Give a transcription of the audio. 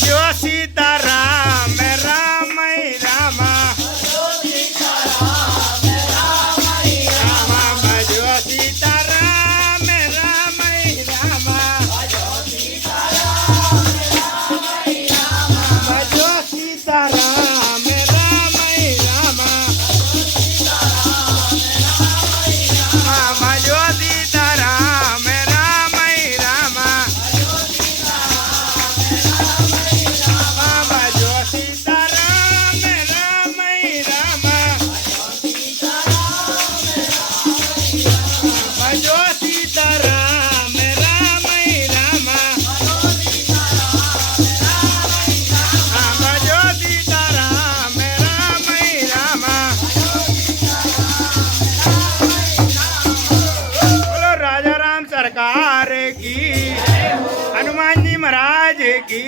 ભજો સીતારામ રામ રામ ભજો સીતારામ રામ રામ ભજો સીતારામ રામ રામ ભજો સીતારામ રામ રામ ભજો સીતારામ રામ રામ ભજો સીતારામ રામ રામ ભજો સીતારામ રામ રામ બોલો राजा राम सरकार की हनुमान जी महाराज की